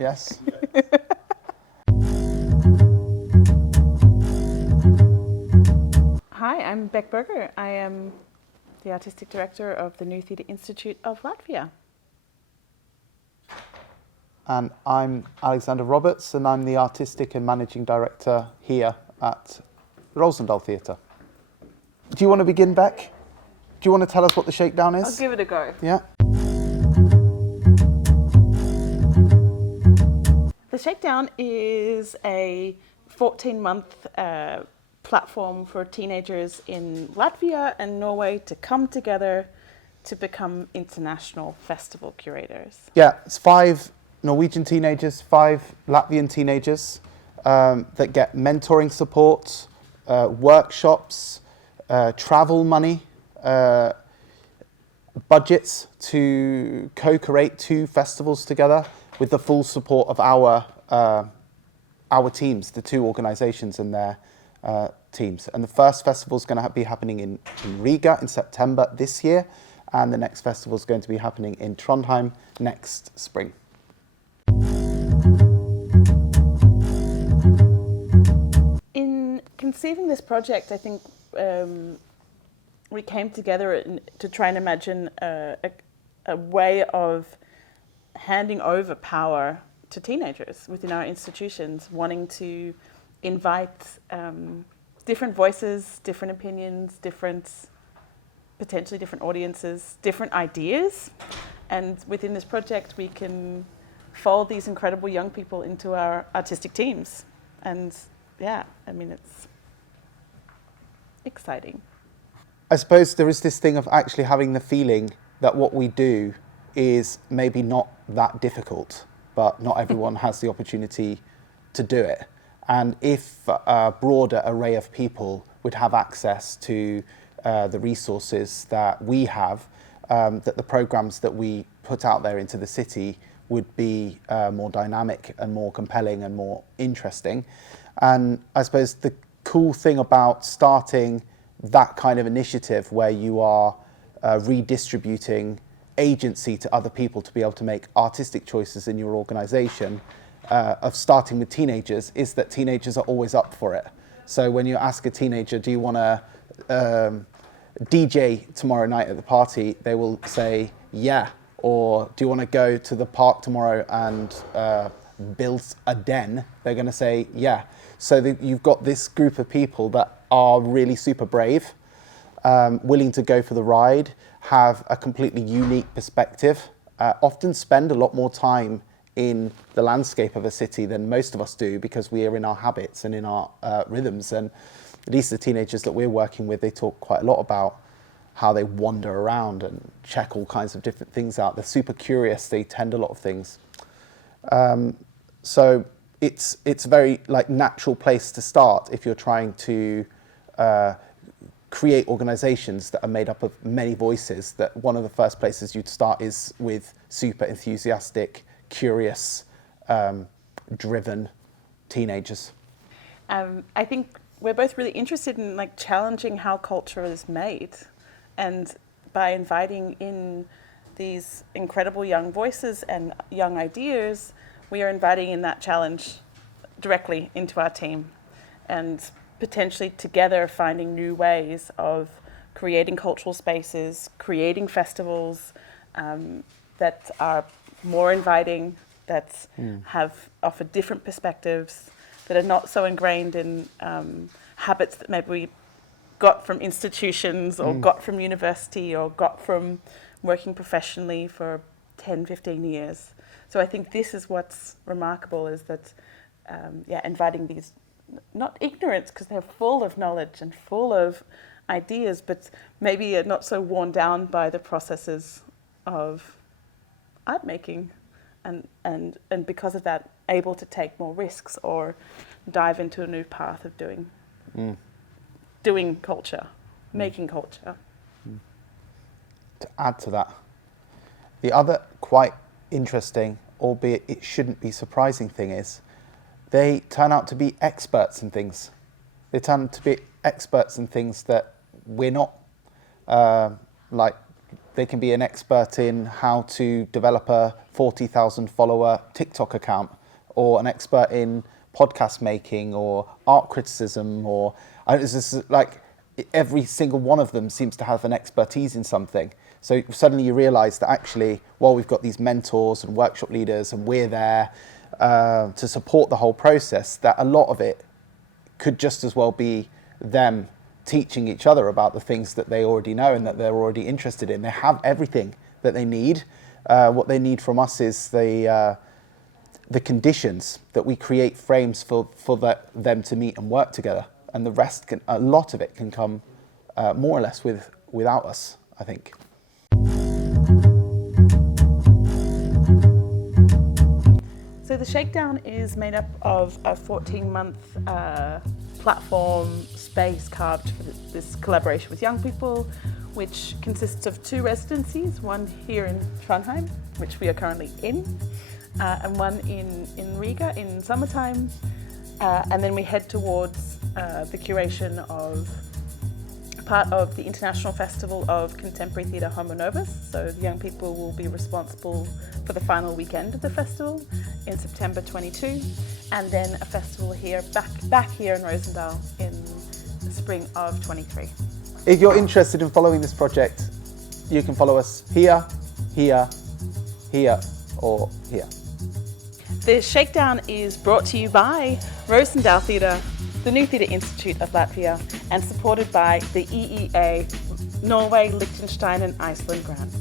Yes. Hi, I'm Beck Berger. I am the Artistic Director of the New Theatre Institute of Latvia. And I'm Alexander Roberts, and I'm the Artistic and Managing Director here at Roosendaal Theatre. Do you want to begin, Beck? Do you want to tell us what the Shakedown is? I'll give it a go. Yeah. The Shakedown is a 14-month platform for teenagers in Latvia and Norway to come together to become international festival curators. Yeah, it's 5 Norwegian teenagers, 5 Latvian teenagers that get mentoring support, workshops, travel money, budgets to co-curate 2 festivals together with the full support of our teams, the 2 organisations and their teams. And the first festival is going to be happening in Riga in September this year, and the next festival is going to be happening in Trondheim next spring. In conceiving this project, I think we came together to try and imagine a way of handing over power to teenagers within our institutions, wanting to invite different voices, different opinions, potentially different audiences, different ideas. And within this project, we can fold these incredible young people into our artistic teams. And yeah, I mean, it's exciting. I suppose there is this thing of actually having the feeling that what we do is maybe not that difficult, but not everyone has the opportunity to do it. And if a broader array of people would have access to the resources that we have, that the programs that we put out there into the city would be more dynamic and more compelling and more interesting. And I suppose the cool thing about starting that kind of initiative where you are redistributing agency to other people to be able to make artistic choices in your organisation, of starting with teenagers, is that teenagers are always up for it. So when you ask a teenager, do you want to DJ tomorrow night at the party, they will say, yeah. Or do you want to go to the park tomorrow and build a den? They're going to say, yeah. So you've got this group of people that are really super brave, willing to go for the ride, have a completely unique perspective, often spend a lot more time in the landscape of a city than most of us do because we are in our habits and in our rhythms. And at least the teenagers that we're working with, they talk quite a lot about how they wander around and check all kinds of different things out. They're super curious, they tend a lot of things. So it's a very natural place to start if you're trying to create organisations that are made up of many voices, that one of the first places you'd start is with super enthusiastic, curious, driven teenagers. I think we're both really interested in challenging how culture is made, and by inviting in these incredible young voices and young ideas, we are inviting in that challenge directly into our team, and potentially together finding new ways of creating cultural spaces, creating festivals that are more inviting, that have offer different perspectives, that are not so ingrained in habits that maybe we got from institutions or got from university or got from working professionally for 10, 15 years. So I think this is what's remarkable, is that inviting these, not ignorance, because they're full of knowledge and full of ideas, but maybe are not so worn down by the processes of art making, and because of that able to take more risks or dive into a new path of doing culture, making culture. To add to that, the other quite interesting, albeit it shouldn't be surprising thing, is they turn out to be experts in things. They turn to be experts in things that we're not. They can be an expert in how to develop a 40,000 follower TikTok account, or an expert in podcast making or art criticism, or it's just like every single one of them seems to have an expertise in something. So suddenly you realize that actually, while we've got these mentors and workshop leaders and we're there to support the whole process, that a lot of it could just as well be them teaching each other about the things that they already know and that they're already interested in. They have everything that they need. What they need from us is the conditions that we create frames for them to meet and work together. And the rest, a lot of it can come more or less without us, I think. So the Shakedown is made up of a 14-month platform space carved for this collaboration with young people, which consists of 2 residencies, one here in Trondheim, which we are currently in, and one in Riga in summertime. And then we head towards the curation of part of the International Festival of Contemporary Theatre Homo Novus. So the young people will be responsible for the final weekend of the festival in September 22, and then a festival here, back here in Roosendaal in the spring of 23. If you're interested in following this project, you can follow us here, here, here, or here. The Shakedown is brought to you by Roosendaal Theatre, the New Theatre Institute of Latvia, and supported by the EEA, Norway, Liechtenstein and Iceland grants.